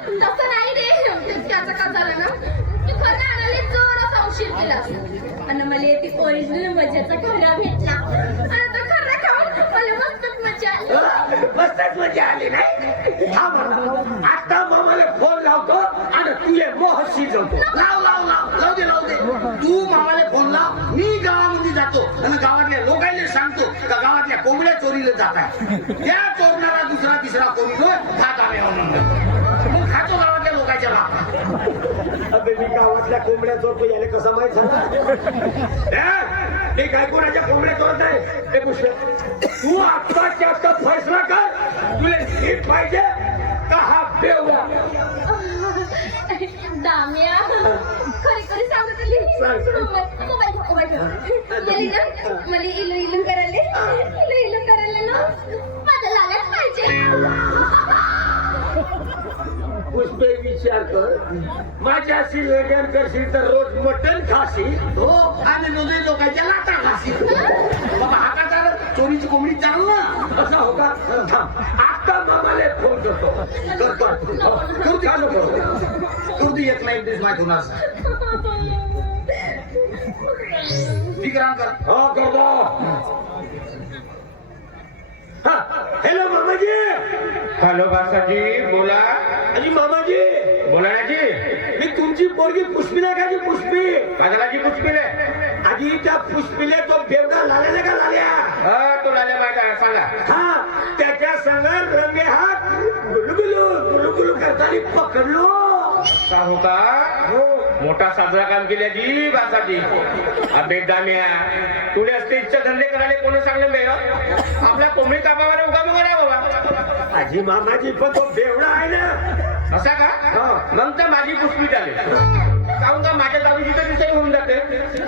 तसं नाही रे, त्याचं का झालं ना तू खरं आणायला जोरात औषध केला आणि मला ती ओरिजिनल मजाचा खरा भेटला आणि तो खरा खाऊन मला मस्तच मजा आली. मस्तच मजा आली नाही. आता मामाला फोन लावतो आणि तुझे मोह शिजवतो. लाव लाव लाव लाव दे लाव दे. तू मामाला फोन लाव, मी गावामध्ये जातो आणि गावातल्या लोकांना सांगतो का गावातल्या कोंबड्या चोरीला जातात. त्या चोरणारा दुसरा तिसरा कोणी खात आले मग खातो गावातल्या लोकांच्या बाबा. अबे मी गावातल्या कोंबड्या चोरतो याने कसा माहित झाला? ते काय कोणाच्या कोंबड्या चोरत आहे? हे पुष्प तू आत्ताच्या आत्ता फैसला कर. तुला नीट पाहिजे का हा बेवडा? दाम्या खरी खरी सांगू तुली मला इलू इलू करायला ना माझं लागाच पाहिजे. पुष्पे विचार कर, माझ्याशी वेगळ करशील तर रोज मटण खाशील हो आणि नुसते लोकांच्या लाटा खाशील. बाबा हाताचा चोरीची कोंबडी चालू ना असा हो का? आता मामाला फोन करतो. करू दे करू दे एक नाही दिस माहित होणार. ठीक राम कर. हो करतो. हॅलो मामाजी. हॅलो बासाजी बोला. अजी मामाजी बोला ना जी. मी तुमची पोरगी पुष्पी नाही का जी? पुष्पी बाजाराची पुष्पिले. आजी त्या पुष्पीले तो बेवडा लाल्या का लाल्या? तो लाल्या बायका सांगा. हा त्याच्या संग रंगे हात गुलुगुलू गुलुगुलू करताना पकडलो. का होता मोठा साजरा काम केल्या जी बासाजी. अबे दाम्या तुला असते इच्छा धंदे करायला कोण सांगलं नाही आपल्या कोंबडी कापावर उगा करा बाबा. आजी मामाजी पण तो बेवडा आहे ना. असा का? मग तर माझी पुष्पी झाली. सांगू का माझ्या दारूची तर दिसाई होऊन जाते.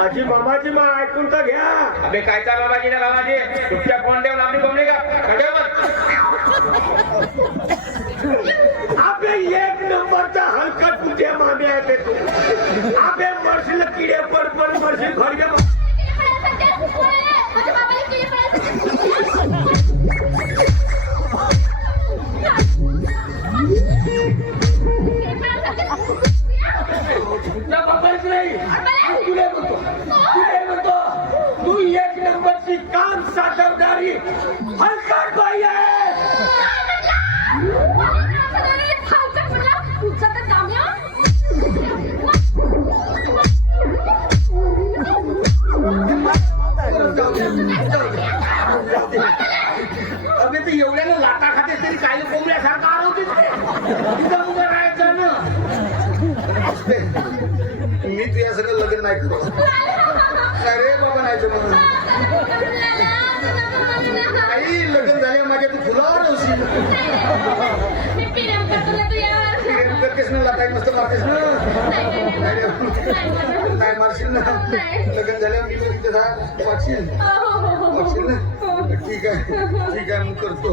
आजी मामाजी मग ऐकून तर घ्या. अबे कायचा बाबाजी ना बाबाजी कुठच्या फोन देऊन आपली कोंबडी का आपे एक नंबरचा हलका तुझे मामे आहे तू. आपे मरशील किडे पड मरशील घडगे. तू एक नंबरची काम साधवणारी हलकट बाई आहे. अबे तर एवढ्याला लाटा खाते तरी काही कोंबड्यासारखं आरवते तिथं उभं राहायचं ना. मी तुझ्या सगळं लग्न नाही करतो. अरे बाबा नाही म्हणून काही लग्न झाले माझ्या तू फुलावर होशील. करतेस ना लाटा मस्त मारतेस ना. नाही मारशील ना. लग्न झाल्यावर मी तिथे वाचशील ना. ठीक आहे मग करतो.